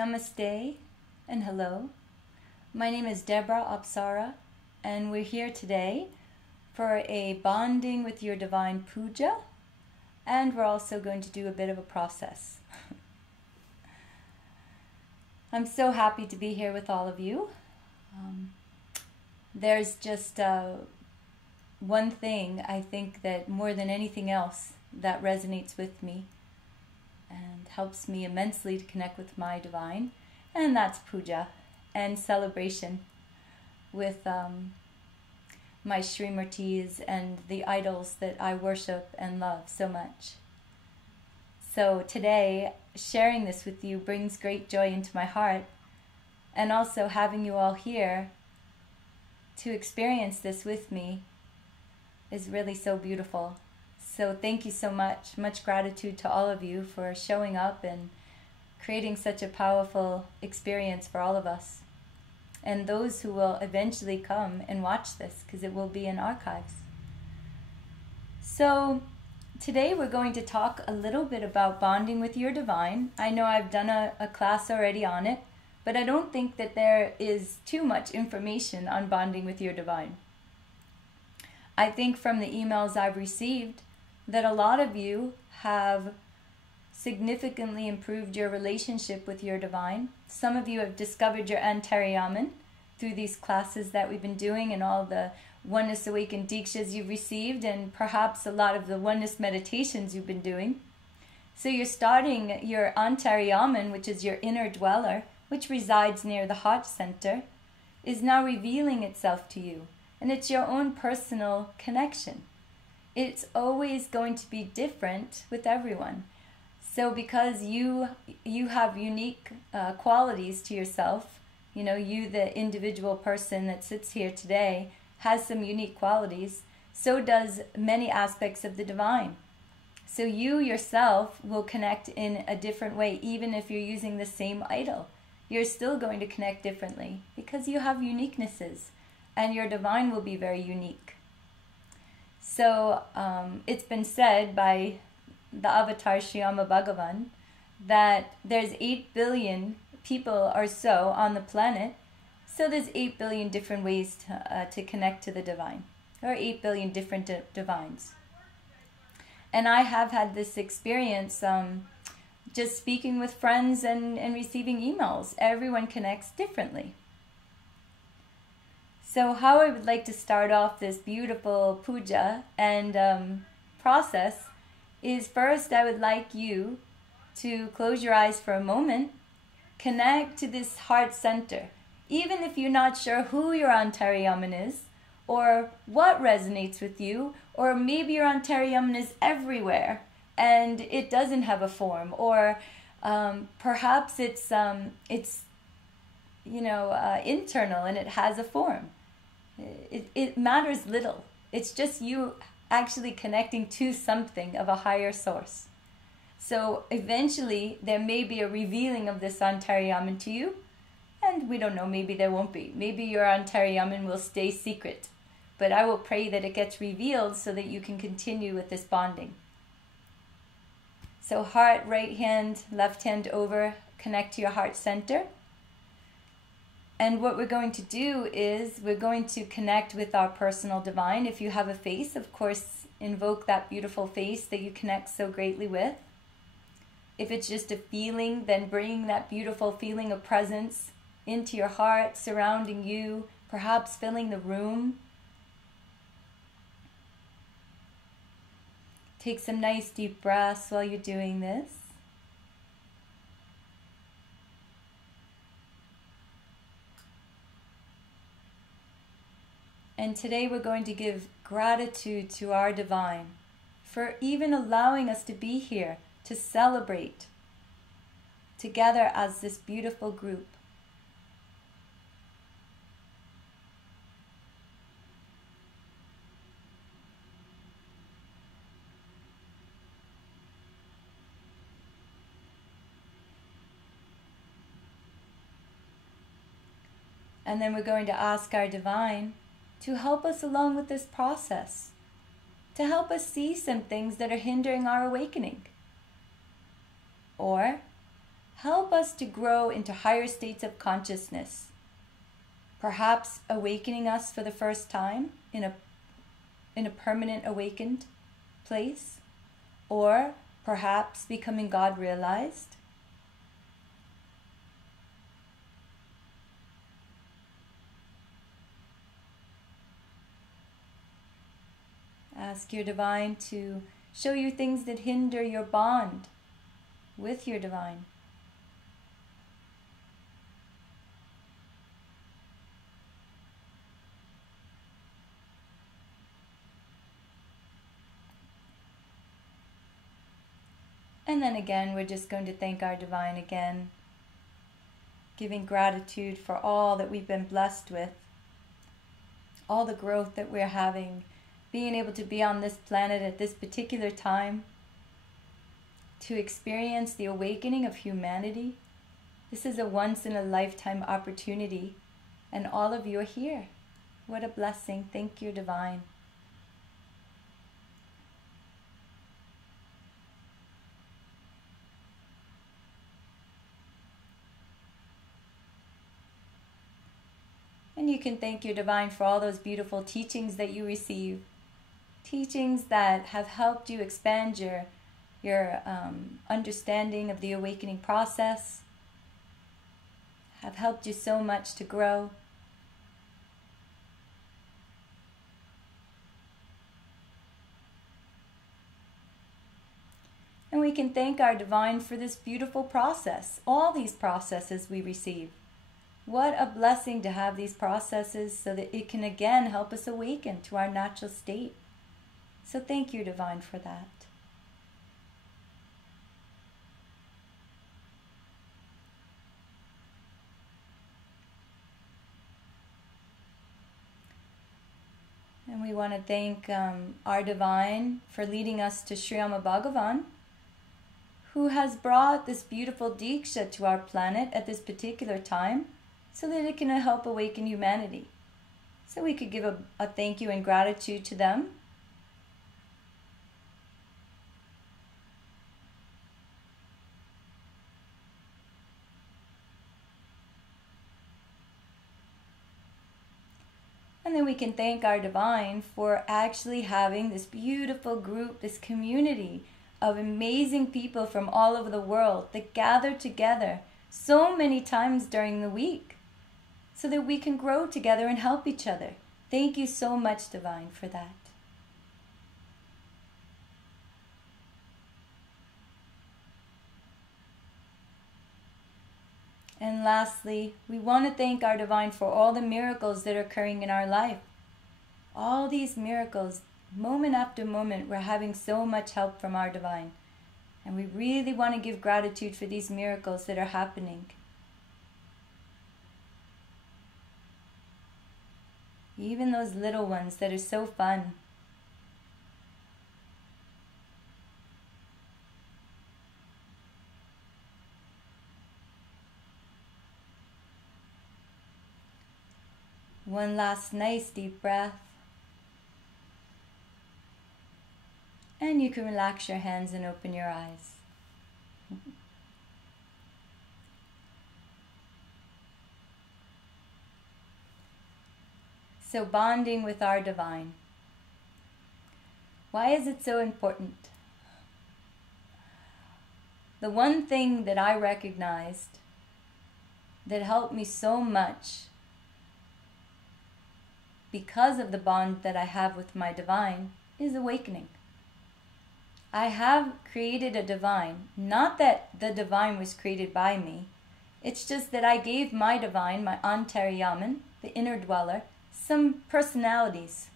Namaste and hello. My name is Debra Apsara, and we're here today for a bonding with your divine puja, and we're also going to do a bit of a process. I'm so happy to be here with all of you. There's just one thing I think that more than anything else that resonates with me and helps me immensely to connect with my divine, and that's puja and celebration with my Srimurtis and the idols that I worship and love so much. So today, sharing this with you brings great joy into my heart, and also having you all here to experience this with me is really so beautiful. So thank you so much. Much gratitude to all of you for showing up and creating such a powerful experience for all of us. And those who will eventually come and watch this, because it will be in archives. So today we're going to talk a little bit about bonding with your divine. I know I've done a class already on it, but I don't think that there is too much information on bonding with your divine. I think from the emails I've received that a lot of you have significantly improved your relationship with your divine. Some of you have discovered your Antariyaman through these classes that we've been doing and all the Oneness Awakened Dikshas you've received, and perhaps a lot of the Oneness meditations you've been doing. So you're starting your Antariyaman, which is your inner dweller, which resides near the heart center, is now revealing itself to you. And it's your own personal connection. It's always going to be different with everyone. So because you have unique qualities to yourself, you know, you, the individual person that sits here today, has some unique qualities, so does many aspects of the divine. So you yourself will connect in a different way, even if you're using the same idol. You're still going to connect differently because you have uniquenesses, and your divine will be very unique. So it's been said by the avatar Shyama Bhagavan that there's 8 billion people or so on the planet, so there's 8 billion different ways to connect to the divine, or 8 billion different divines. And I have had this experience just speaking with friends and receiving emails. Everyone connects differently. So how I would like to start off this beautiful puja and process is, first I would like you to close your eyes for a moment, connect to this heart center. Even if you're not sure who your Antariyaman is, or what resonates with you, or maybe your Antariyaman is everywhere and it doesn't have a form, or perhaps it's internal and it has a form. It matters little. It's just you actually connecting to something of a higher source. So eventually there may be a revealing of this Antariyaman to you, and we don't know, maybe there won't be. Maybe your Antariyaman will stay secret, but I will pray that it gets revealed so that you can continue with this bonding. So heart, right hand, left hand over, connect to your heart center. And what we're going to do is we're going to connect with our personal divine. If you have a face, of course, invoke that beautiful face that you connect so greatly with. If it's just a feeling, then bring that beautiful feeling of presence into your heart, surrounding you, perhaps filling the room. Take some nice deep breaths while you're doing this. And today we're going to give gratitude to our divine for even allowing us to be here to celebrate together as this beautiful group. And then we're going to ask our divine to help us along with this process, to help us see some things that are hindering our awakening, or help us to grow into higher states of consciousness, perhaps awakening us for the first time in a permanent awakened place, or perhaps becoming God realized. Ask your divine to show you things that hinder your bond with your divine. And then again, we're just going to thank our divine again, giving gratitude for all that we've been blessed with, all the growth that we're having, being able to be on this planet at this particular time, to experience the awakening of humanity. This is a once-in-a-lifetime opportunity, and all of you are here. What a blessing. Thank you, divine. And you can thank your divine for all those beautiful teachings that you receive. Teachings that have helped you expand your understanding of the awakening process, have helped you so much to grow. And we can thank our divine for this beautiful process, all these processes we receive. What a blessing to have these processes so that it can again help us awaken to our natural state. So thank you, divine, for that. And we want to thank our divine for leading us to Shriyama Bhagavan, who has brought this beautiful Diksha to our planet at this particular time so that it can help awaken humanity. So we could give a thank you and gratitude to them. And then we can thank our divine for actually having this beautiful group, this community of amazing people from all over the world that gather together so many times during the week so that we can grow together and help each other. Thank you so much, divine, for that. And lastly, we want to thank our divine for all the miracles that are occurring in our life. All these miracles, moment after moment, we're having so much help from our divine. And we really want to give gratitude for these miracles that are happening. Even those little ones that are so fun. One last nice deep breath. And you can relax your hands and open your eyes. So bonding with our divine. Why is it so important? The one thing that I recognized that helped me so much because of the bond that I have with my divine is awakening. I have created a divine. Not that the divine was created by me. It's just that I gave my divine, my Antariyaman, the inner dweller, some personalities.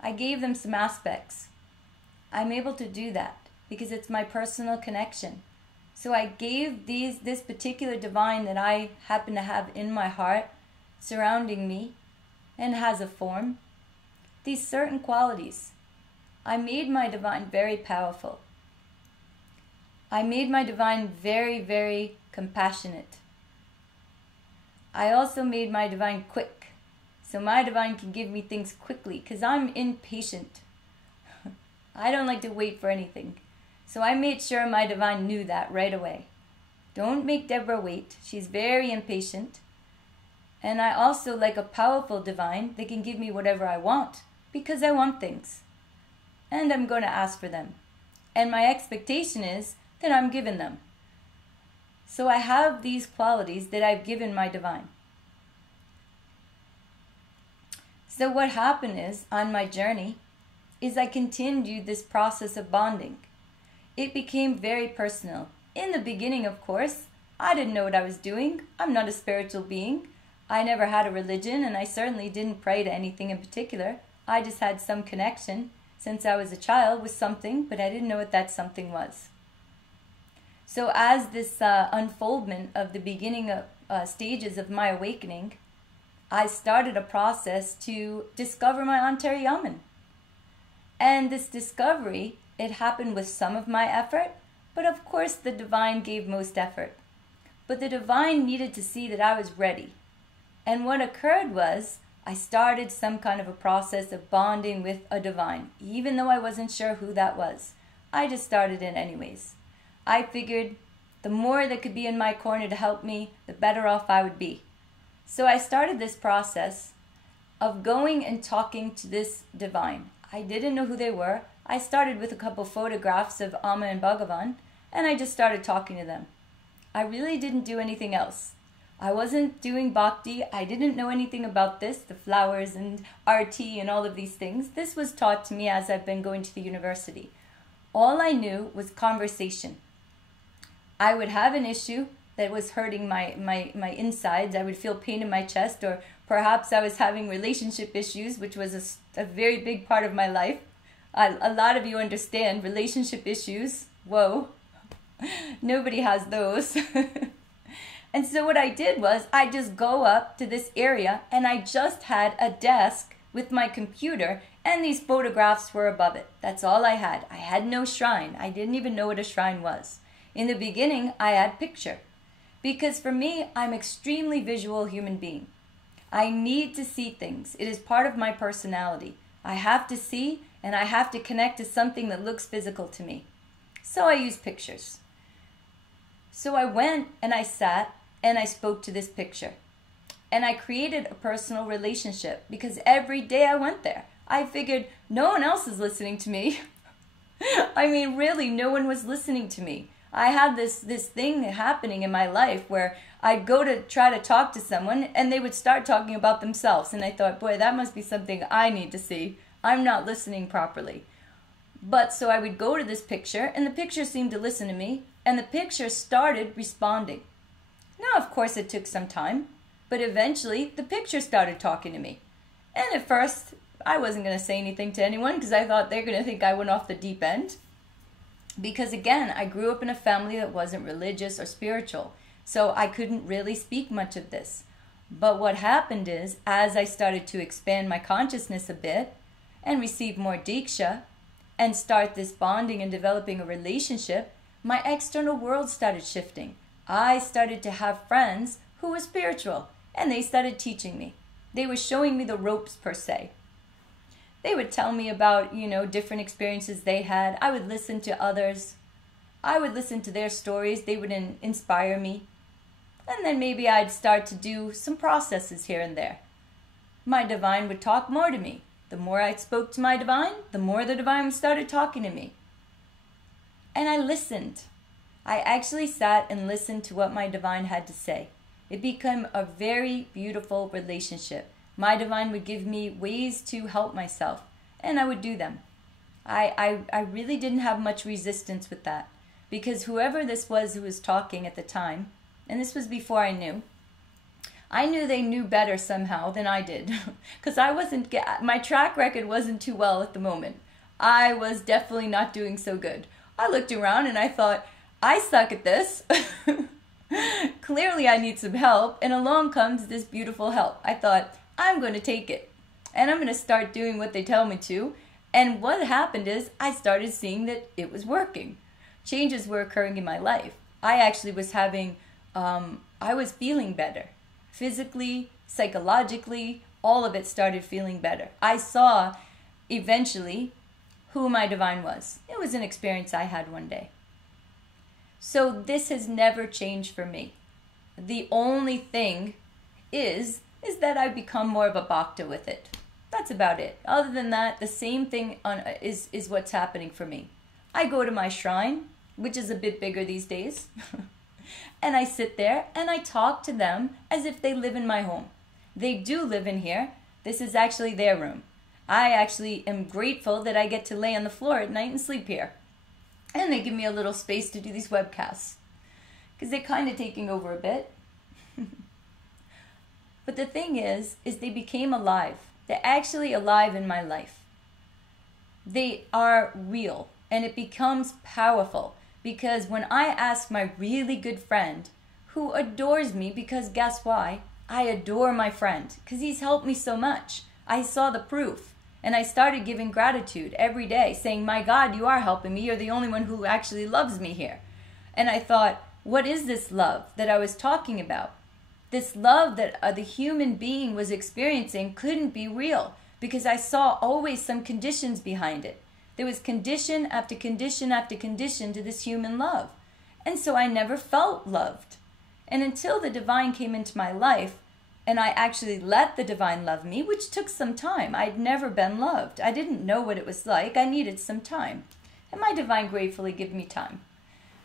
I gave them some aspects. I'm able to do that because it's my personal connection. So I gave this particular divine that I happen to have in my heart, surrounding me, and has a form, these certain qualities. I made my divine very powerful. I made my divine very, very compassionate. I also made my divine quick. So my divine can give me things quickly because I'm impatient. I don't like to wait for anything. So I made sure my divine knew that right away. Don't make Debra wait. She's very impatient. And I also like a powerful divine that can give me whatever I want, because I want things. And I'm going to ask for them. And my expectation is that I'm given them. So I have these qualities that I've given my divine. So what happened is, on my journey, is I continued this process of bonding. It became very personal. In the beginning, of course, I didn't know what I was doing. I'm not a spiritual being. I never had a religion, and I certainly didn't pray to anything in particular. I just had some connection since I was a child with something, but I didn't know what that something was. So as this unfoldment of the beginning of stages of my awakening, I started a process to discover my Antaryaman. And this discovery, it happened with some of my effort, but of course the divine gave most effort. But the divine needed to see that I was ready. And what occurred was, I started some kind of a process of bonding with a divine, even though I wasn't sure who that was. I just started it anyways. I figured the more that could be in my corner to help me, the better off I would be. So I started this process of going and talking to this divine. I didn't know who they were. I started with a couple photographs of Amma and Bhagavan, and I just started talking to them. I really didn't do anything else. I wasn't doing bhakti. I didn't know anything about this, the flowers and RT and all of these things. This was taught to me as I've been going to the university. All I knew was conversation. I would have an issue that was hurting my insides. I would feel pain in my chest, or perhaps I was having relationship issues, which was a very big part of my life. A lot of you understand relationship issues. Whoa. Nobody has those. And so what I did was, I just go up to this area, and I just had a desk with my computer, and these photographs were above it. That's all I had. I had no shrine. I didn't even know what a shrine was. In the beginning, I had picture. Because for me, I'm extremely visual human being. I need to see things. It is part of my personality. I have to see, and I have to connect to something that looks physical to me. So I use pictures. So I went and I sat and I spoke to this picture. And I created a personal relationship, because every day I went there, I figured no one else is listening to me. I mean, really, no one was listening to me. I had this thing happening in my life where I'd go to try to talk to someone and they would start talking about themselves. And I thought, boy, that must be something I need to see. I'm not listening properly. But so I would go to this picture, and the picture seemed to listen to me, and the picture started responding. Now, of course, it took some time, but eventually the picture started talking to me. And at first, I wasn't going to say anything to anyone because I thought they're going to think I went off the deep end. Because again, I grew up in a family that wasn't religious or spiritual, so I couldn't really speak much of this. But what happened is, as I started to expand my consciousness a bit and receive more diksha and start this bonding and developing a relationship, my external world started shifting. I started to have friends who were spiritual, and they started teaching me. They were showing me the ropes, per se. They would tell me about, different experiences they had. I would listen to others. I would listen to their stories. They would inspire me. And then maybe I'd start to do some processes here and there. My divine would talk more to me. The more I spoke to my divine, the more the divine started talking to me. And I listened. I actually sat and listened to what my divine had to say. It became a very beautiful relationship. My divine would give me ways to help myself, and I would do them. I really didn't have much resistance with that, because whoever this was who was talking at the time, and this was before I knew they knew better somehow than I did, because my track record wasn't too well at the moment. I was definitely not doing so good. I looked around and I thought, I suck at this. Clearly I need some help, and along comes this beautiful help. I thought, I'm going to take it, and I'm going to start doing what they tell me to. And what happened is, I started seeing that it was working. Changes were occurring in my life. I actually was I was feeling better. Physically, psychologically, all of it started feeling better. I saw, eventually, who my divine was. It was an experience I had one day. So this has never changed for me. The only thing is that I've become more of a bhakta with it. That's about it. Other than that, the same thing is what's happening for me. I go to my shrine, which is a bit bigger these days, and I sit there and I talk to them as if they live in my home. They do live in here. This is actually their room. I actually am grateful that I get to lay on the floor at night and sleep here. And they give me a little space to do these webcasts, because they're kind of taking over a bit. But the thing is they became alive. They're actually alive in my life. They are real, and it becomes powerful, because when I ask my really good friend, who adores me, because guess why? I adore my friend, because he's helped me so much. I saw the proof, and I started giving gratitude every day, saying, my God, you are helping me. You're the only one who actually loves me here. And I thought, what is this love that I was talking about? This love that the human being was experiencing couldn't be real, because I saw always some conditions behind it. There was condition after condition after condition to this human love. And so I never felt loved. And until the divine came into my life, and I actually let the divine love me, which took some time. I'd never been loved. I didn't know what it was like. I needed some time. And my divine gratefully gave me time.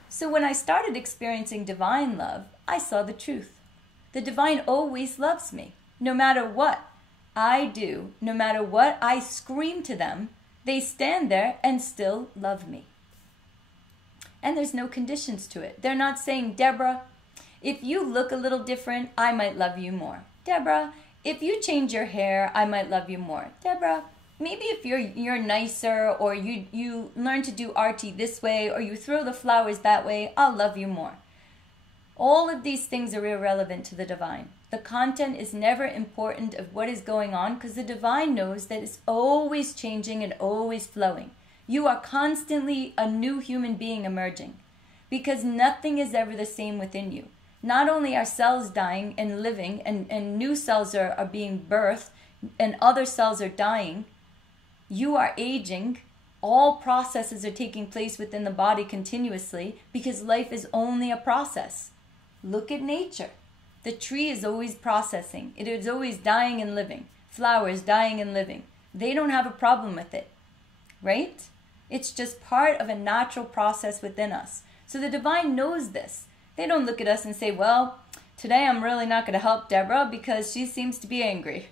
So when I started experiencing divine love, I saw the truth. The divine always loves me. No matter what I do, no matter what I scream to them, they stand there and still love me. And there's no conditions to it. They're not saying, Debra, if you look a little different, I might love you more. Debra, if you change your hair, I might love you more. Debra, maybe if you're nicer, or you learn to do arti this way, or you throw the flowers that way, I'll love you more. All of these things are irrelevant to the divine. The content is never important of what is going on, because the divine knows that it's always changing and always flowing. You are constantly a new human being emerging, because nothing is ever the same within you. Not only are cells dying and living, and new cells are being birthed, and other cells are dying, you are aging. All processes are taking place within the body continuously, because life is only a process. Look at nature. The tree is always processing. It is always dying and living. Flowers dying and living. They don't have a problem with it, right? It's just part of a natural process within us. So the divine knows this. They don't look at us and say, well, today I'm really not going to help Debra because she seems to be angry.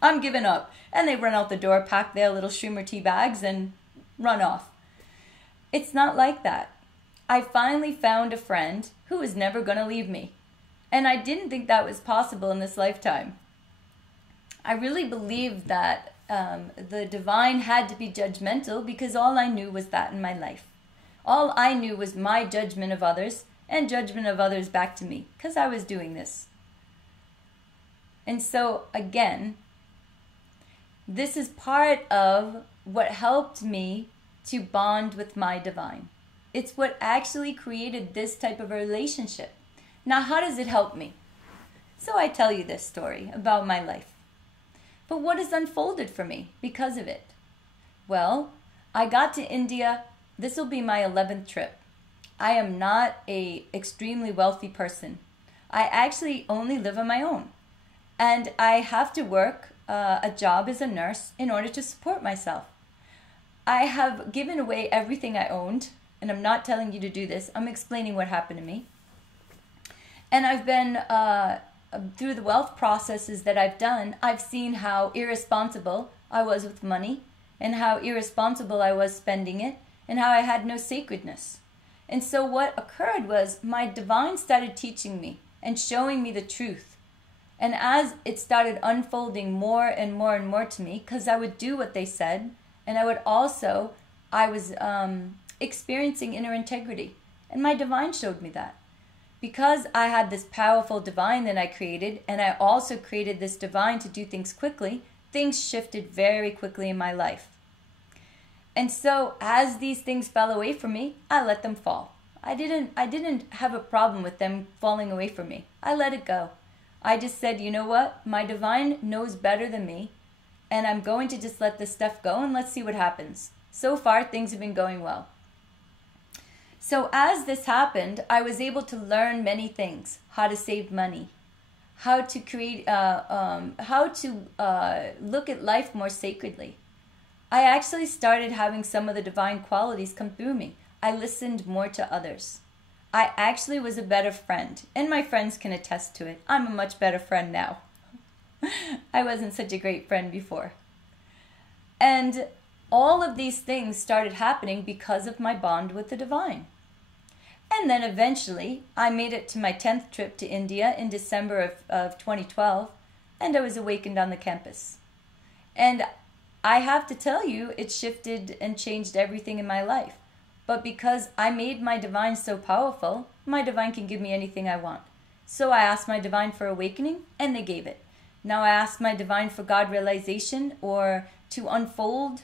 I'm giving up. And they run out the door, pack their little streamer tea bags, and run off. It's not like that. I finally found a friend who was never going to leave me. And I didn't think that was possible in this lifetime. I really believed that the divine had to be judgmental, because all I knew was that in my life. All I knew was my judgment of others and judgment of others back to me, because I was doing this. And so, again, this is part of what helped me to bond with my divine. It's what actually created this type of a relationship. Now, how does it help me? So I tell you this story about my life. But what has unfolded for me because of it? Well, I got to India. This will be my 11th trip. I am not an extremely wealthy person. I actually only live on my own. And I have to work a job as a nurse in order to support myself. I have given away everything I owned. And I'm not telling you to do this. I'm explaining what happened to me. And I've been, through the wealth processes that I've done, I've seen how irresponsible I was with money, and how irresponsible I was spending it, and how I had no sacredness. And so what occurred was my divine started teaching me and showing me the truth. And as it started unfolding more and more and more to me, because I would do what they said, and I was experiencing inner integrity. And my divine showed me that. Because I had this powerful divine that I created, and I also created this divine to do things quickly, things shifted very quickly in my life. And so as these things fell away from me, I let them fall. I didn't have a problem with them falling away from me. I let it go. I just said, you know what? My divine knows better than me, and I'm going to just let this stuff go, and let's see what happens. So far, things have been going well. So as this happened, I was able to learn many things: how to save money, how to create, look at life more sacredly. I actually started having some of the divine qualities come through me. I listened more to others. I actually was a better friend, and my friends can attest to it. I'm a much better friend now. I wasn't such a great friend before. And all of these things started happening because of my bond with the divine. And then eventually, I made it to my 10th trip to India in December of 2012, and I was awakened on the campus. And I have to tell you, it shifted and changed everything in my life. But because I made my divine so powerful, my divine can give me anything I want. So I asked my divine for awakening, and they gave it. Now I ask my divine for God realization, or to unfold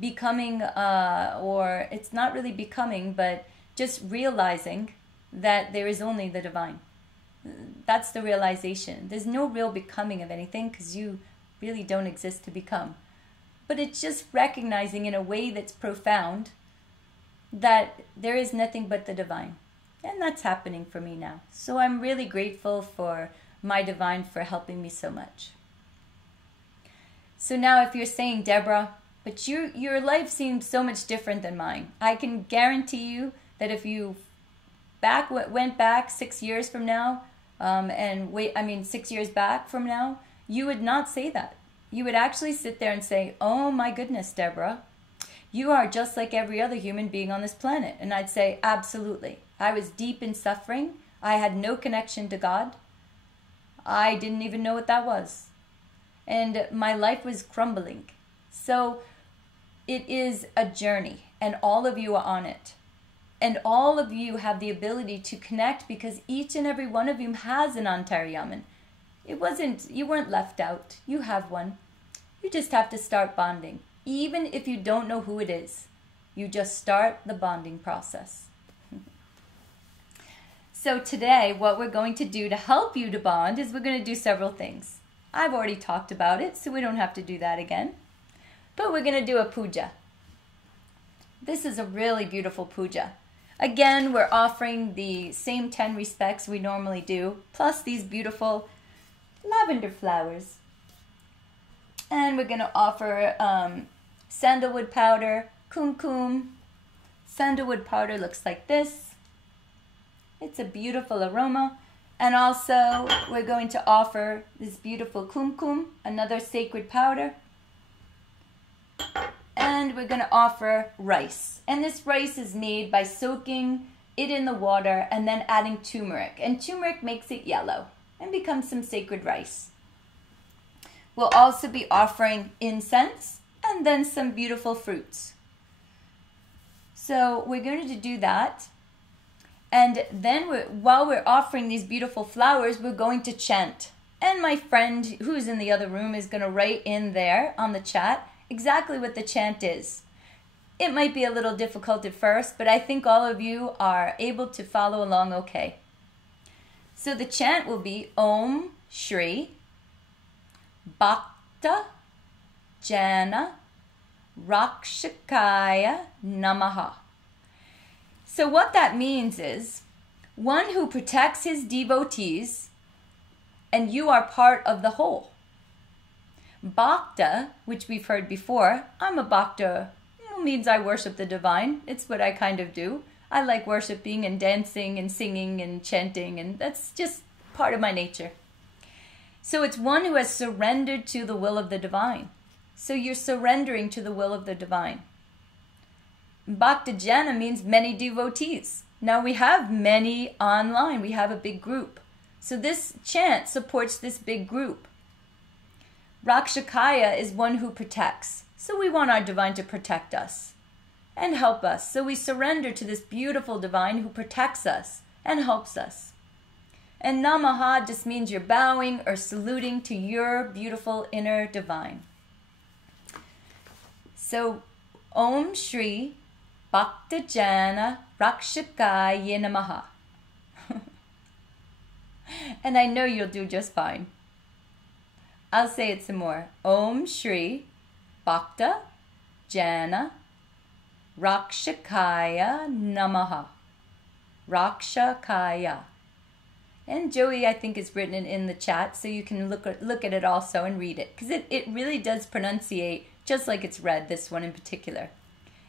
becoming, or it's not really becoming, but just realizing that there is only the divine. That's the realization. There's no real becoming of anything, because you really don't exist to become. But it's just recognizing in a way that's profound that there is nothing but the divine. And that's happening for me now. So I'm really grateful for my divine for helping me so much. So now if you're saying, Debra, but your life seems so much different than mine, I can guarantee you that if you went back 6 years from now, 6 years back from now, you would not say that. You would actually sit there and say, oh my goodness, Debra, you are just like every other human being on this planet. And I'd say, absolutely. I was deep in suffering. I had no connection to God. I didn't even know what that was. And my life was crumbling. So it is a journey, and all of you are on it. And all of you have the ability to connect, because each and every one of you has an Antaryaman. You weren't left out. You have one. You just have to start bonding. Even if you don't know who it is, you just start the bonding process. So today, what we're going to do to help you to bond is we're going to do several things. I've already talked about it, so we don't have to do that again. But we're going to do a puja. This is a really beautiful puja. Again, we're offering the same 10 respects we normally do, plus these beautiful lavender flowers. And we're going to offer sandalwood powder, kumkum. Sandalwood powder looks like this. It's a beautiful aroma. And also, we're going to offer this beautiful kumkum, another sacred powder. And we're going to offer rice. And this rice is made by soaking it in the water and then adding turmeric. And turmeric makes it yellow and becomes some sacred rice. We'll also be offering incense and then some beautiful fruits. So we're going to do that. And then while we're offering these beautiful flowers, we're going to chant. And my friend who's in the other room is going to write in there on the chat exactly what the chant is. It might be a little difficult at first, but I think all of you are able to follow along okay. So the chant will be Om Shri Bhakta Jana Rakshakaya Namaha. So what that means is one who protects his devotees, and you are part of the whole. Bhakta, which we've heard before, I'm a Bhakta, means I worship the divine. It's what I kind of do. I like worshiping and dancing and singing and chanting, and that's just part of my nature. So it's one who has surrendered to the will of the divine. So you're surrendering to the will of the divine. Bhakta Jana means many devotees. Now we have many online. We have a big group. So this chant supports this big group. Rakshakaya is one who protects. So we want our divine to protect us and help us. So we surrender to this beautiful divine who protects us and helps us. And Namaha just means you're bowing or saluting to your beautiful inner divine. So Om Shri Bhakta Jana Rakshakaya Namaha. And I know you'll do just fine. I'll say it some more. Om Shri Bhakta Jana Rakshakaya Namaha. Rakshakaya. And Joey, I think, is written in the chat, so you can look at it also and read it. Because it really does pronunciate just like it's read, this one in particular.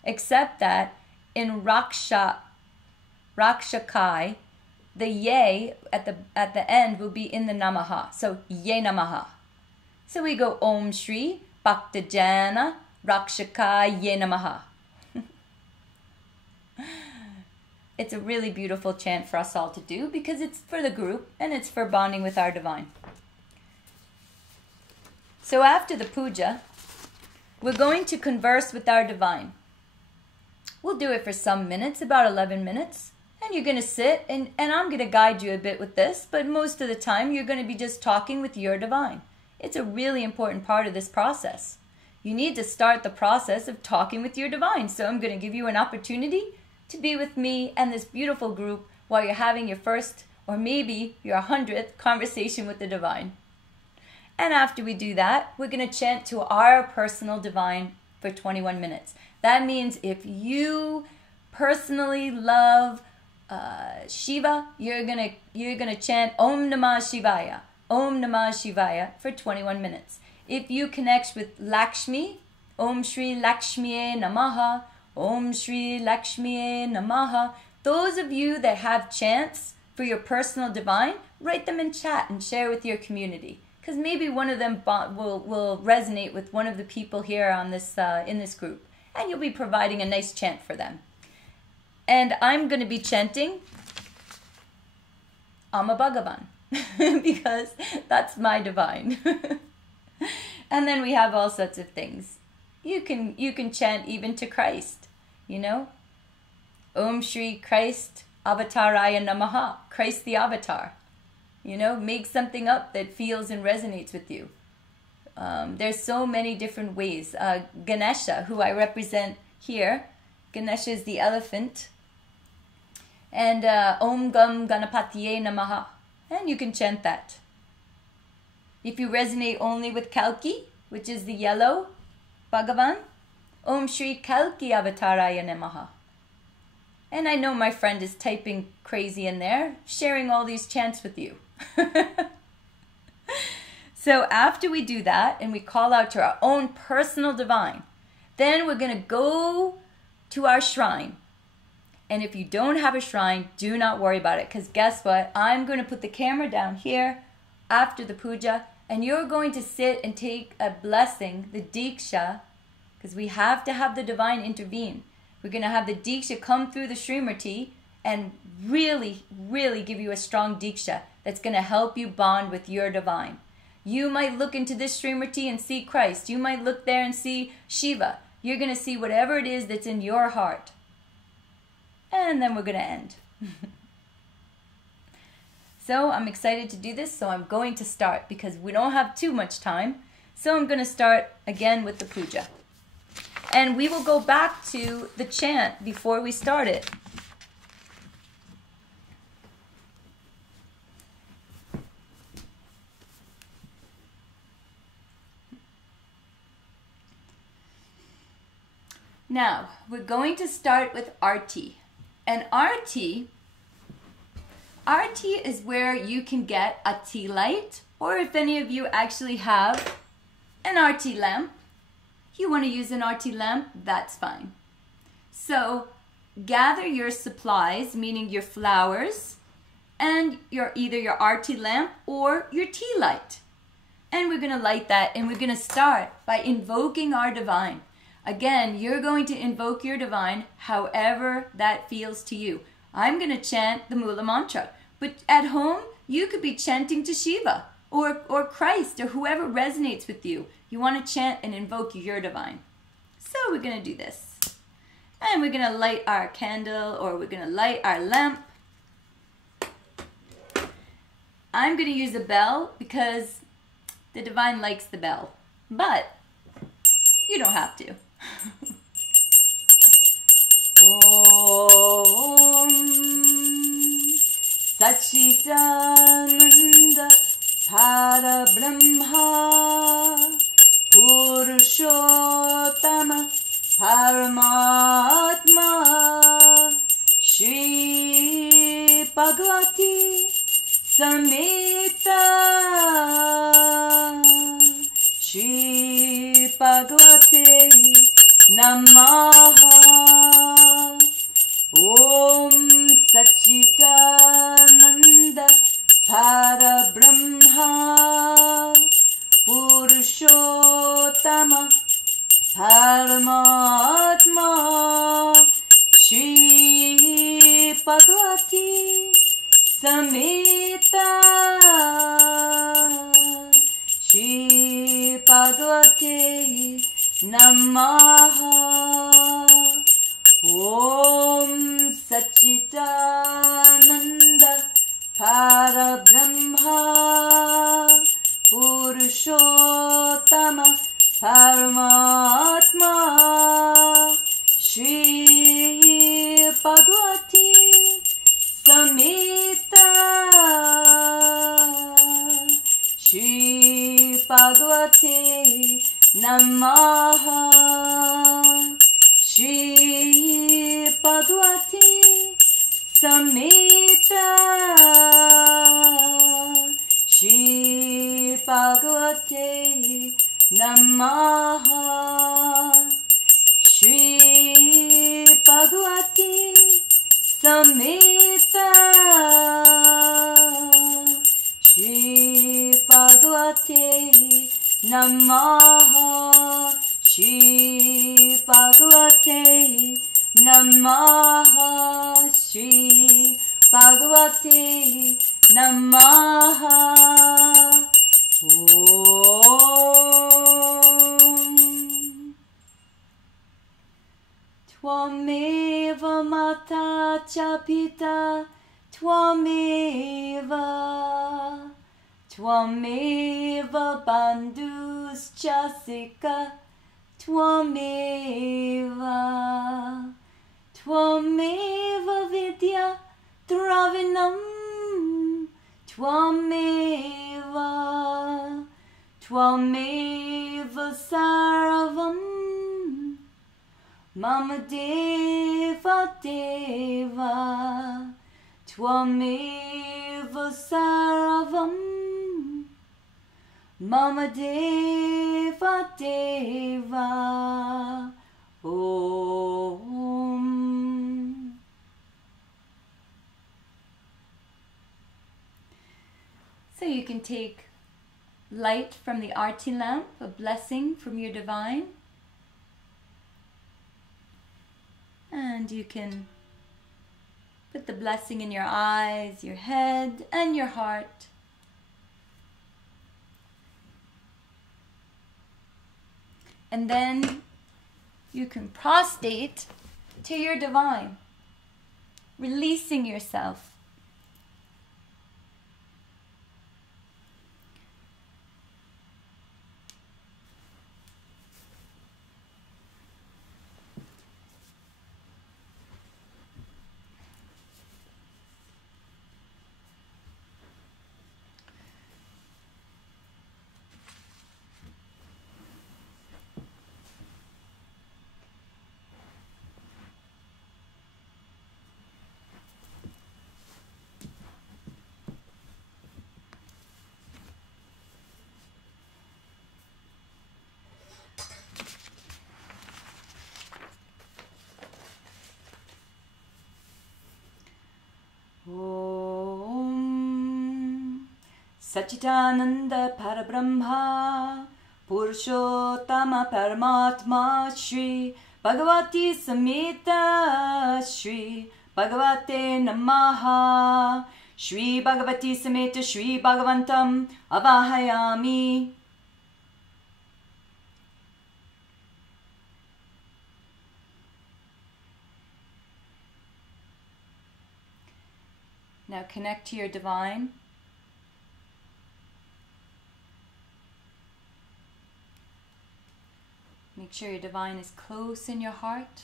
Except that in Rakshakai, the ye at the end will be in the Namaha. So ye Namaha. So we go Om Shri Bhaktajana Rakshakai Ye Namaha. It's a really beautiful chant for us all to do because it's for the group and it's for bonding with our divine. So after the puja, we're going to converse with our divine. We'll do it for some minutes, about 11 minutes. And you're going to sit and I'm going to guide you a bit with this, but most of the time you're going to be just talking with your divine. It's a really important part of this process. You need to start the process of talking with your divine. So I'm going to give you an opportunity to be with me and this beautiful group while you're having your first or maybe your 100th conversation with the divine. And after we do that, we're going to chant to our personal divine for 21 minutes. That means if you personally love Shiva, you're gonna chant Om Namah Shivaya, Om Namah Shivaya for 21 minutes. If you connect with Lakshmi, Om Shri Lakshmiye Namaha, Om Shri Lakshmiye Namaha. Those of you that have chants for your personal divine, write them in chat and share with your community. Because maybe one of them will resonate with one of the people here on this in this group. And you'll be providing a nice chant for them. And I'm going to be chanting Amma Bhagavan because that's my divine. And then we have all sorts of things. You can chant even to Christ, you know. Om Shri Christ Avataraya Namaha, Christ the Avatar. You know, make something up that feels and resonates with you. There's so many different ways. Ganesha, who I represent here, Ganesha is the elephant. And Om Gam Ganapatiye Namaha. And you can chant that. If you resonate only with Kalki, which is the yellow Bhagavan, Om Shri Kalki Avataraya Namaha. And I know my friend is typing crazy in there, sharing all these chants with you. So after we do that and we call out to our own personal divine, then we're going to go to our shrine. And if you don't have a shrine, do not worry about it. Because guess what? I'm going to put the camera down here after the puja. And you're going to sit and take a blessing, the Diksha. Because we have to have the divine intervene. We're going to have the Diksha come through the Srimurti and really, really give you a strong Diksha that's going to help you bond with your divine. You might look into this Srimurti and see Christ. You might look there and see Shiva. You're going to see whatever it is that's in your heart. And then we're going to end. So I'm excited to do this, so I'm going to start because we don't have too much time. So I'm going to start again with the puja. And we will go back to the chant before we start it. Now, we're going to start with Arti. And Arti is where you can get a tea light, or if any of you actually have an Arti lamp, you want to use an Arti lamp, that's fine. So, gather your supplies, meaning your flowers, and either your Arti lamp or your tea light. And we're going to light that, and we're going to start by invoking our divine. Again, you're going to invoke your divine however that feels to you. I'm going to chant the Mula Mantra. But at home, you could be chanting to Shiva or Christ or whoever resonates with you. You want to chant and invoke your divine. So we're going to do this. And we're going to light our candle or we're going to light our lamp. I'm going to use a bell because the divine likes the bell. But you don't have to. Om Satchitananda Parabrahma Purushottama Paramatma Shri Bhagavati Sameta Shri Bhagavate Namaha Om Satchitananda Parabrahma Purushottama Paramatma Shri Bhagavati Sameta Shri Bhagavate Namaha Om Satchitananda Parabrahma Purushottama Paramatma Shri Bhagavati Sameta Shri Bhagavate Namaha Shri Bhagavati Sameta Shri Bhagavate Namaha Shri Bhagavati Sameta Shri Bhagavate Namaha Shri Bhagavate Namaha Shri Bhagavate Namaha Om Tvameva Mata Cha Pita Tvameva Tvameva Bandhuscha Sikha Tvameva Tvameva Vidya Dravinam Tvameva Tvameva Sarvam Mama Deva Deva Tvameva Sarvam Mama Deva Deva Om. So you can take light from the Aarti lamp, a blessing from your divine, and you can put the blessing in your eyes, your head, and your heart. And then you can prostrate to your divine, releasing yourself. Om Satchitananda Parabrahma Purushottama Paramatma Shri Bhagavati Sameta Shri Bhagavate Namaha Shri Bhagavati Sameta Shri Bhagavantam Avahayami. Now connect to your divine. Make sure your divine is close in your heart.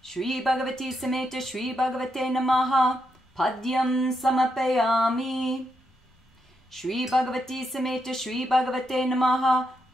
Shri Bhagavati Sameta Shri Bhagavate Namaha Padyam Samapayami. Shri Bhagavati Sameta Shri Bhagavate Namaha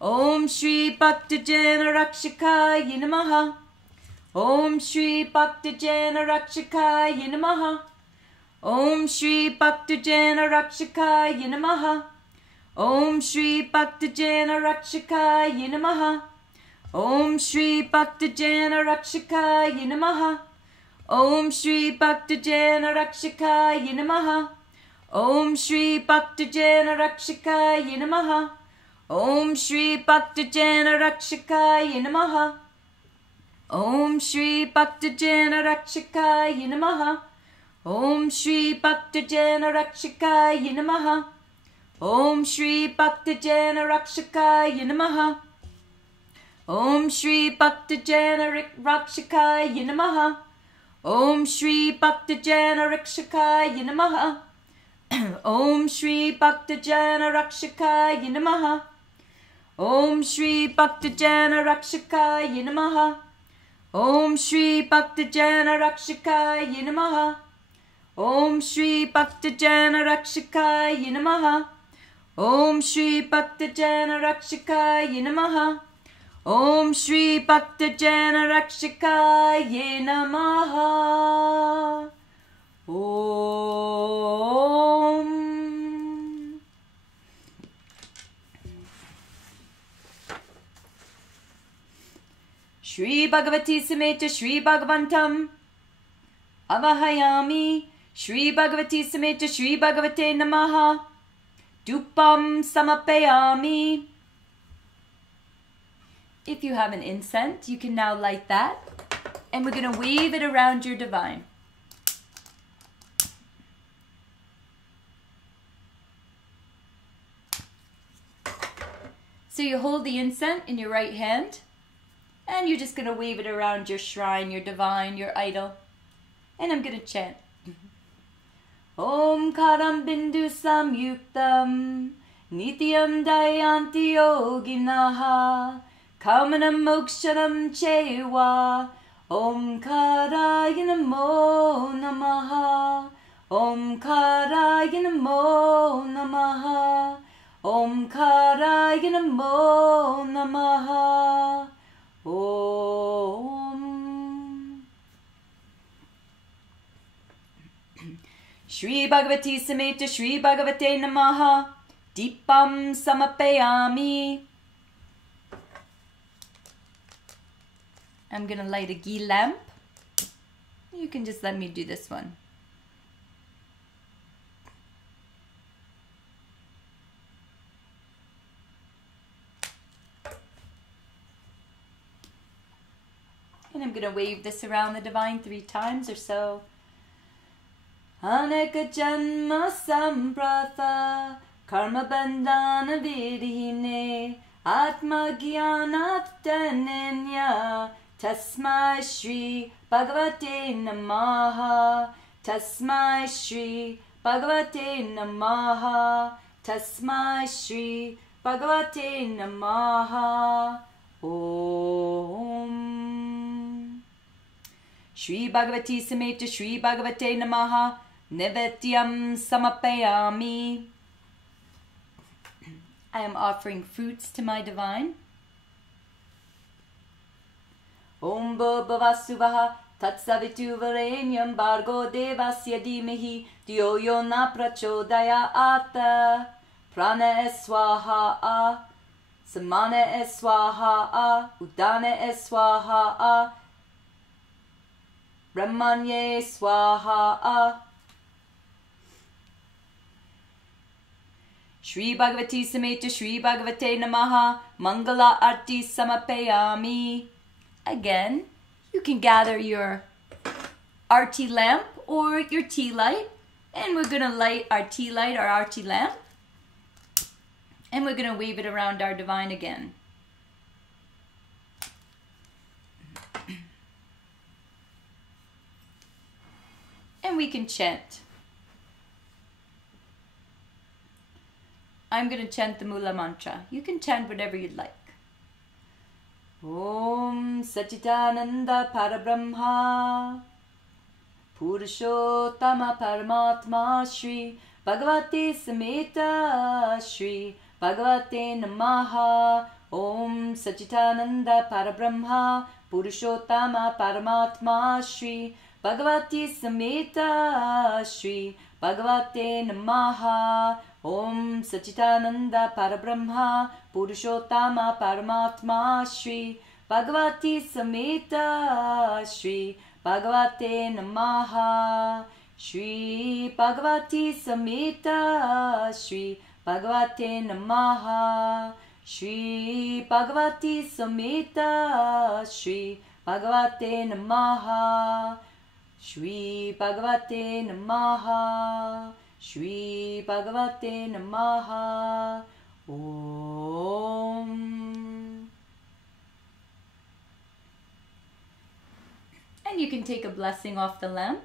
Om Shri Bhaktajana Rakshakaya Namaha. Om Shri Bhaktajana Rakshakaya Namaha. Om Shri Bhaktajana Rakshakaya Namaha. Om Shri Bhaktajana Rakshakaya Namaha. Om Shri Bhaktajana Rakshakaya Namaha. Om Shri Bhaktajana Rakshakaya Namaha. Om Shri Bhaktajana Rakshakaya Namaha. Om Shri Bhaktajana Rakshakaya Namaha. Om Shri Bhaktajana Rakshakaya Namaha. Om Shri Bhaktajana Rakshakaya Namaha. Om Shri Bhaktajana Rakshakaya Namaha. Om Shri Bhaktajana Rakshakaya Namaha. Om Shri Bhaktajana Rakshakaya Namaha. Om Shri Bhaktajana Rakshakaya Namaha. Om Shri Bhaktajana Rakshakaya Namaha. Om Shri Bhaktajana Rakshakaya Namaha. Om Shri Bhaktajana Rakshakaya Namaha. Om Shri Bhaktajana Rakshakaya Namaha. Om Shri Bhaktajana Rakshakaya Namaha. Om. Shri Bhagavati Sameta Shri Bhagavantam Avahayami. Shri Bhagavati Sameta Shri Bhagavate Namaha. Dupam Samapayami. If you have an incense, you can now light that. And we're going to wave it around your divine. So you hold the incense in your right hand. And you're just going to wave it around your shrine, your divine, your idol. And I'm going to chant. Om Karam Bindu Samyuktam Nityam Dayanti Yoginaha Kamanam Mokshanam Chewa Om Karaya Namo Namaha Om Karaya Namo Namaha Om Karaya Namo Namaha Om. Shri Bhagavati Sameta Shri Bhagavate Namaha. Deepam Samapayami. I'm going to light a ghee lamp. You can just let me do this one. And I'm going to wave this around the divine 3 times or so. Aneka janma sampratha karma bandhana vidhine atma jnanatanya tasmai Shri Bhagavate Namaha. Tasmai Shri Bhagavate Namaha. Tasmai Shri Bhagavate Namaha. Om. Shri Bhagavati Sameta Shri Bhagavate Namaha. Nivetyam Samapayami. I am offering fruits to my divine. Om Bhavasuvaha Tatsavitu Varenyam Bhargo Devasya Dhimahi Dhiyo Yo Na Prachodayata. Prana Swaha Samana Swaha Udana Swaha Brahmanye Swaha. Shri Bhagavati Sameta Shri Bhagavate Namaha. Mangala Arti Samapayami. Again, you can gather your arti lamp or your tea light. And we're going to light our tea light or arti lamp. And we're going to wave it around our divine again. And we can chant. I'm going to chant the Mula Mantra. You can chant whatever you'd like. Om Sachidananda Parabrahma Purushottama Paramatma Shri Bhagavate Sameta Shri Bhagavate Namaha. Om Sachitananda Parabrahma Purushottama Paramatma Shri Bhagavati Sameta Shri Bhagavate Namaha. Om Sachitananda Parabrahma Purushottama Paramatma Shri Bhagavati Sameta Shri Bhagavate Namaha. Shri Bhagavati Sameta Shri Bhagavate Namaha. Shri Bhagavati Sameta Shri Bhagavate Namaha. Shri Bhagavate Namaha. Shri Bhagavate Namaha. Om. And you can take a blessing off the lamp.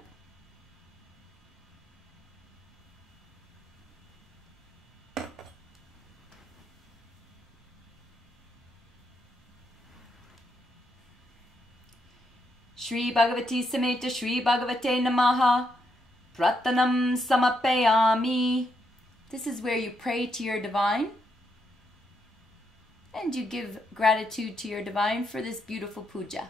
Shri Bhagavati Sameta Shri Bhagavate Namaha Pratanam Samapayami. This is where you pray to your divine and you give gratitude to your divine for this beautiful puja.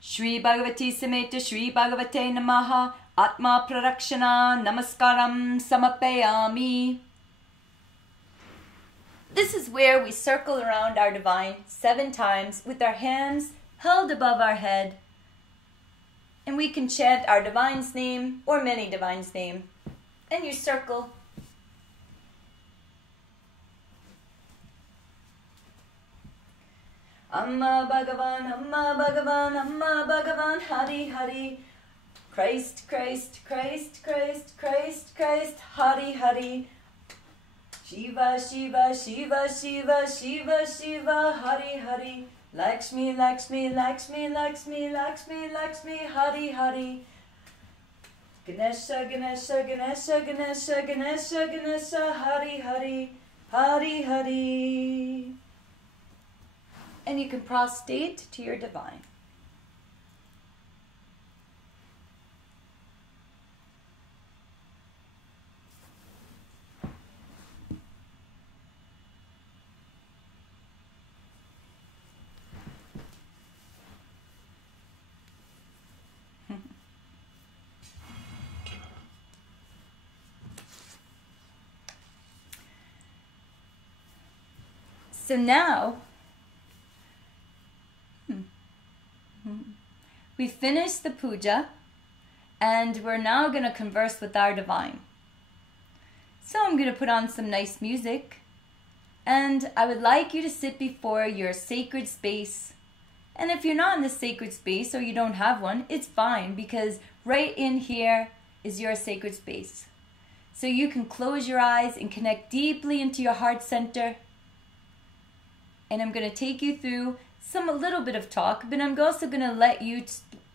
Shri Bhagavati Sameta Shri Bhagavate Namaha Atma Prarakshana Namaskaram Samapayami. This is where we circle around our divine 7 times with our hands held above our head. And we can chant our divine's name or many divines' name. And you circle. Amma Bhagavan, Amma Bhagavan, Amma Bhagavan, Hari Hari. Christ, Christ, Christ, Christ, Christ, Christ, Hari Hari. Shiva, Shiva, Shiva, Shiva, Shiva, Shiva, Hari Hari. Lakshmi, Lakshmi, Lakshmi, Lakshmi, Lakshmi, Lakshmi, Hari Hari. Ganesha, Ganesha, Ganesha, Ganesha, Ganesha, Ganesha, Hari Hari, Hari Hari. And you can prostrate to your divine. So now, we finished the puja and we're now going to converse with our divine. So I'm going to put on some nice music and I would like you to sit before your sacred space. And if you're not in the sacred space or you don't have one, it's fine because right in here is your sacred space. So you can close your eyes and connect deeply into your heart center. And I'm going to take you through a little bit of talk, but I'm also going to let you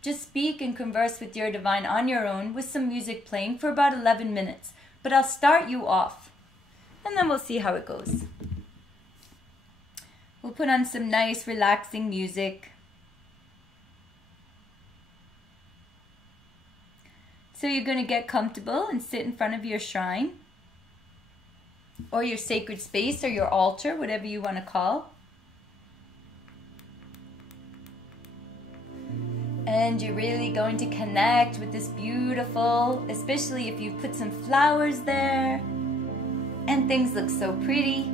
just speak and converse with your divine on your own with some music playing for about 11 minutes. But I'll start you off and then we'll see how it goes. We'll put on some nice relaxing music. So you're going to get comfortable and sit in front of your shrine or your sacred space or your altar, whatever you want to call. And you're really going to connect with this beautiful, especially if you put some flowers there and things look so pretty.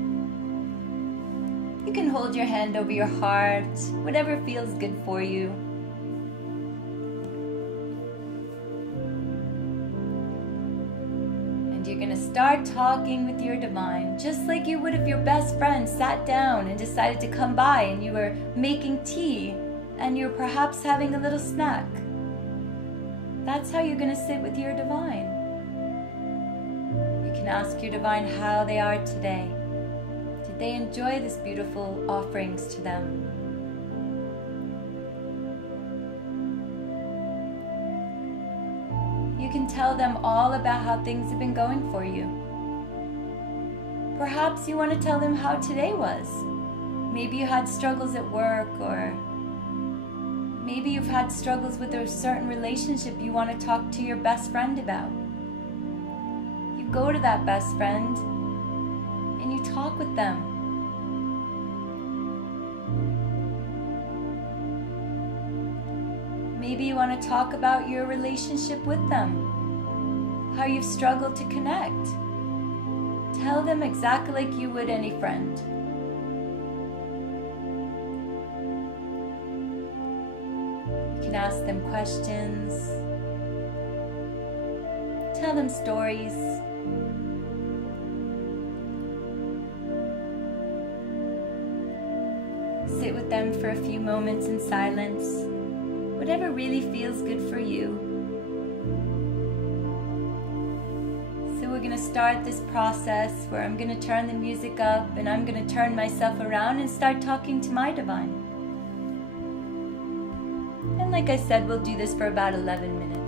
You can hold your hand over your heart, whatever feels good for you. And you're going to start talking with your divine, just like you would if your best friend sat down and decided to come by and you were making tea and you're perhaps having a little snack. That's how you're going to sit with your divine. You can ask your divine how they are today. Did they enjoy this beautiful offerings to them? You can tell them all about how things have been going for you. Perhaps you want to tell them how today was. Maybe you had struggles at work, or maybe you've had struggles with a certain relationship you want to talk to your best friend about. You go to that best friend and you talk with them. Maybe you want to talk about your relationship with them, how you've struggled to connect. Tell them exactly like you would any friend. You can ask them questions, tell them stories. Sit with them for a few moments in silence, whatever really feels good for you. So we're going to start this process where I'm going to turn the music up and I'm going to turn myself around and start talking to my divine. And like I said, we'll do this for about 11 minutes.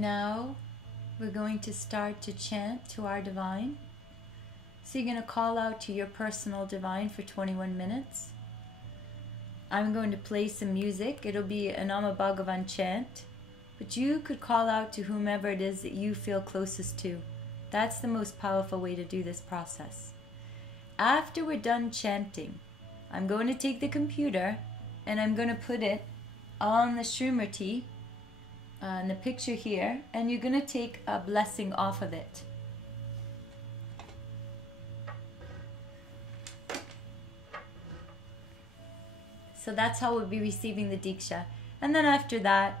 now we're going to start to chant to our divine. So you're going to call out to your personal divine for 21 minutes. I'm going to play some music. It'll be a Nama Bhagavan chant, but you could call out to whomever it is that you feel closest to. That's the most powerful way to do this process. After we're done chanting, I'm going to take the computer and I'm going to put it on the Srimurti, in the picture here, and you're going to take a blessing off of it. So that's how we'll be receiving the Diksha. And then after that,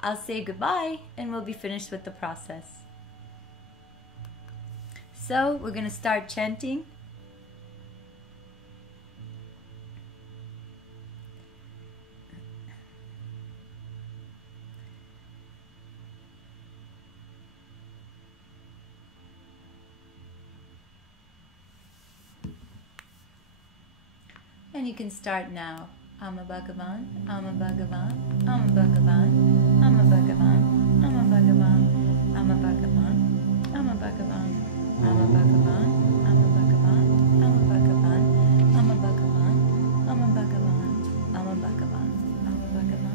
I'll say goodbye and we'll be finished with the process. So we're going to start chanting. And you can start now. Ama Bhagavan, Ama Bhagavan, Ama Bhagavan, Ama Bhagavan, Ama Bhagavan, Ama Bhagavan, Ama Bhagavan, Ama Bhagavan, Ama Bhagavan, Ama Bhagavan, Ama Bhagavan, Ama Bhagavan, Ama Bhagavan, Ama Bhagavan, Ama Bhagavan.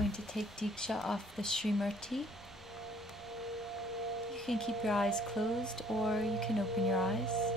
going to take Diksha off the Srimurti. You can keep your eyes closed or you can open your eyes.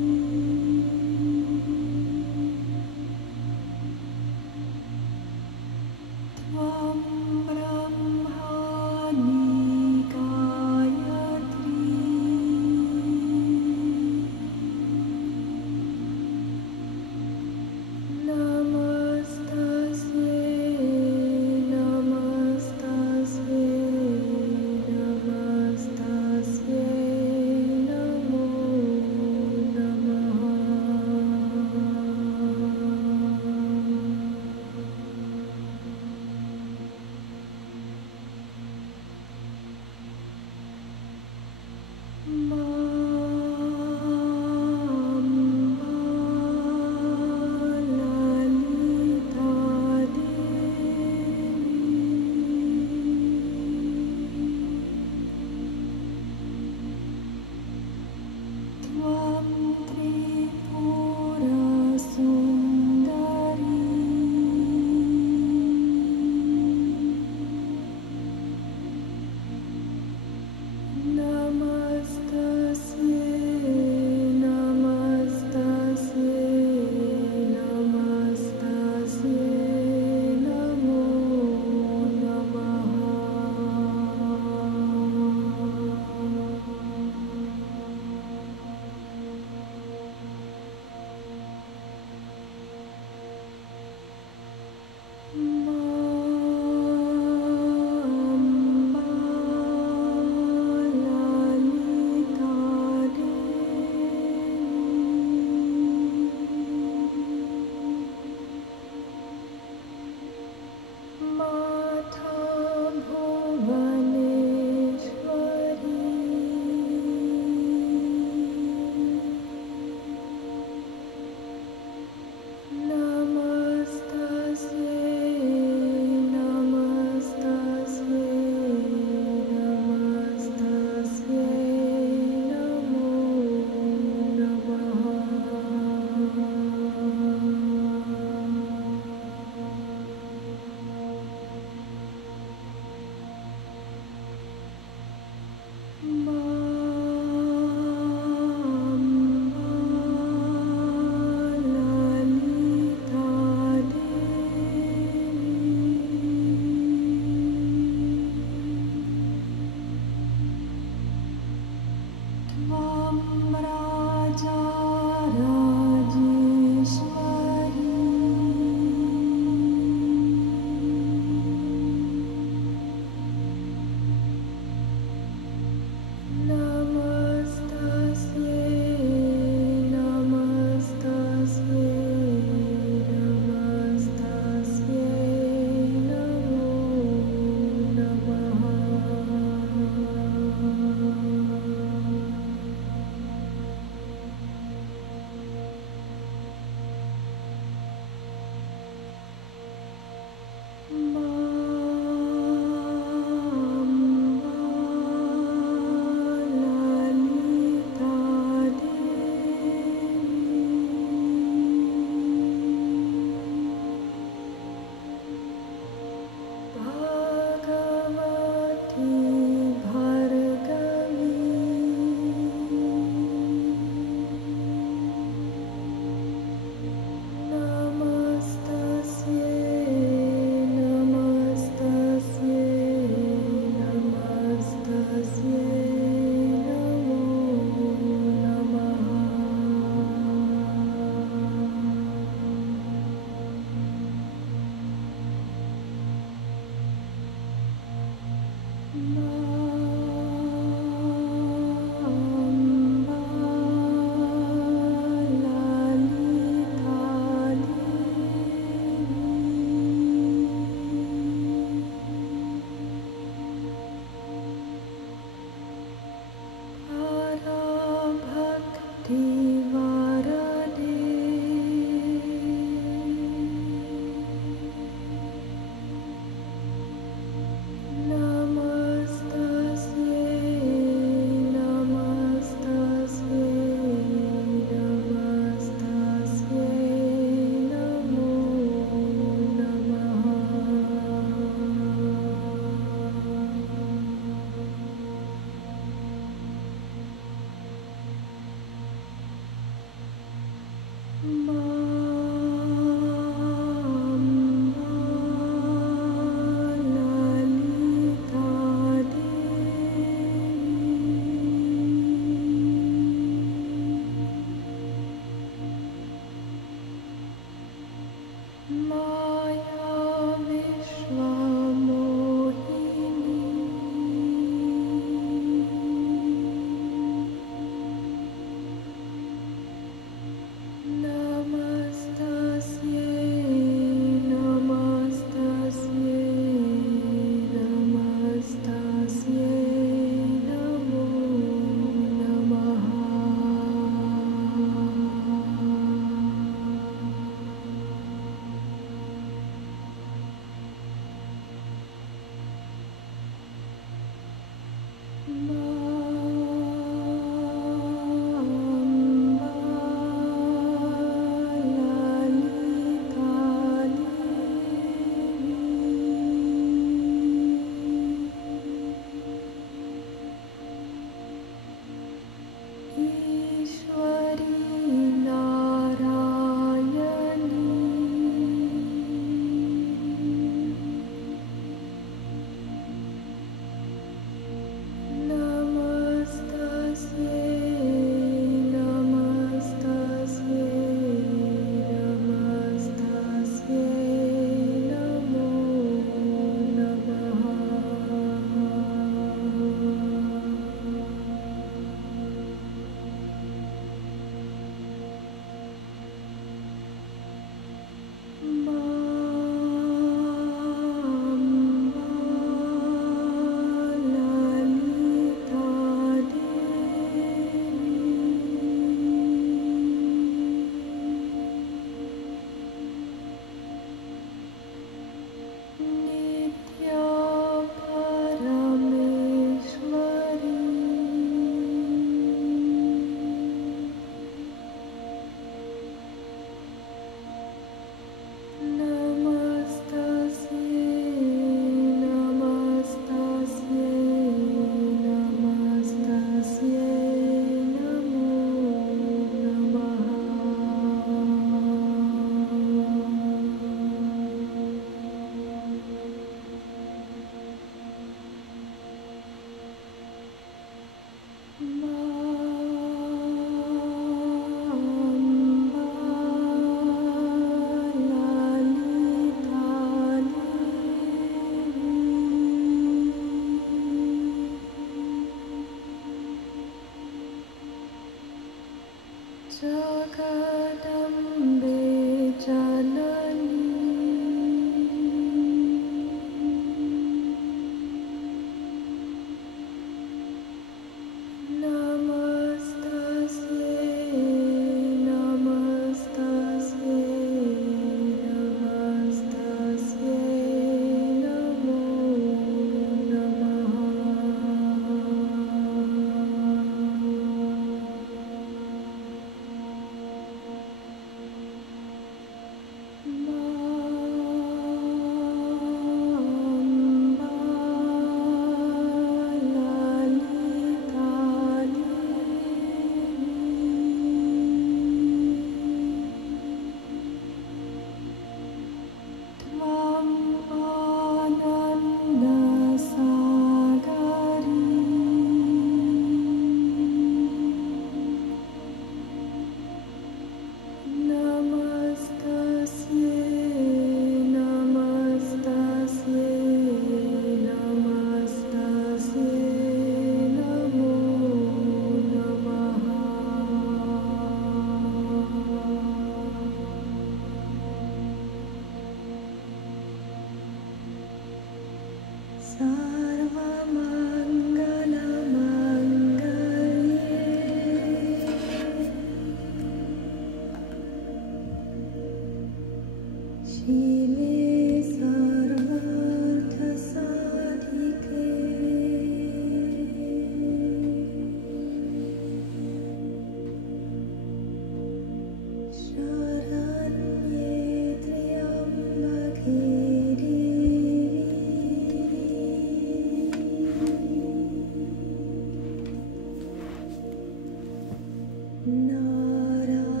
Narayani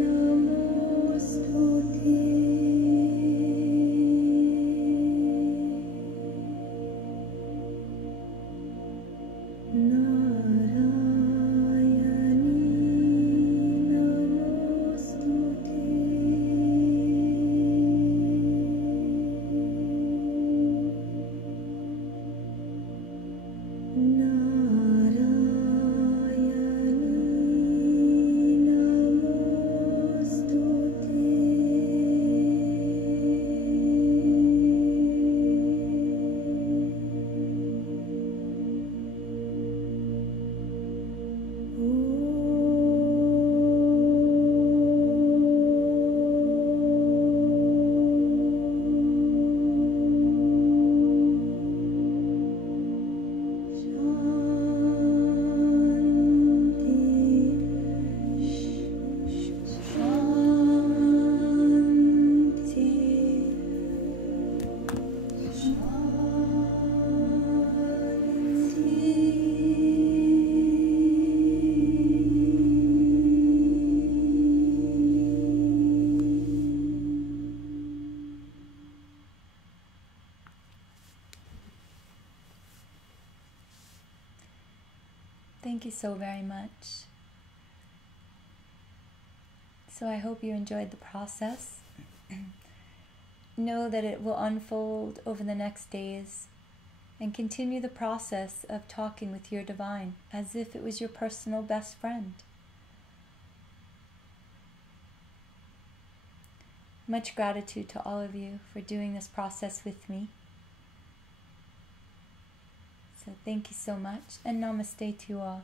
Namostu Thank you so very much. So I hope you enjoyed the process. Know that it will unfold over the next days, and continue the process of talking with your divine as if it was your personal best friend. Much gratitude to all of you for doing this process with me. So thank you so much, and namaste to you all.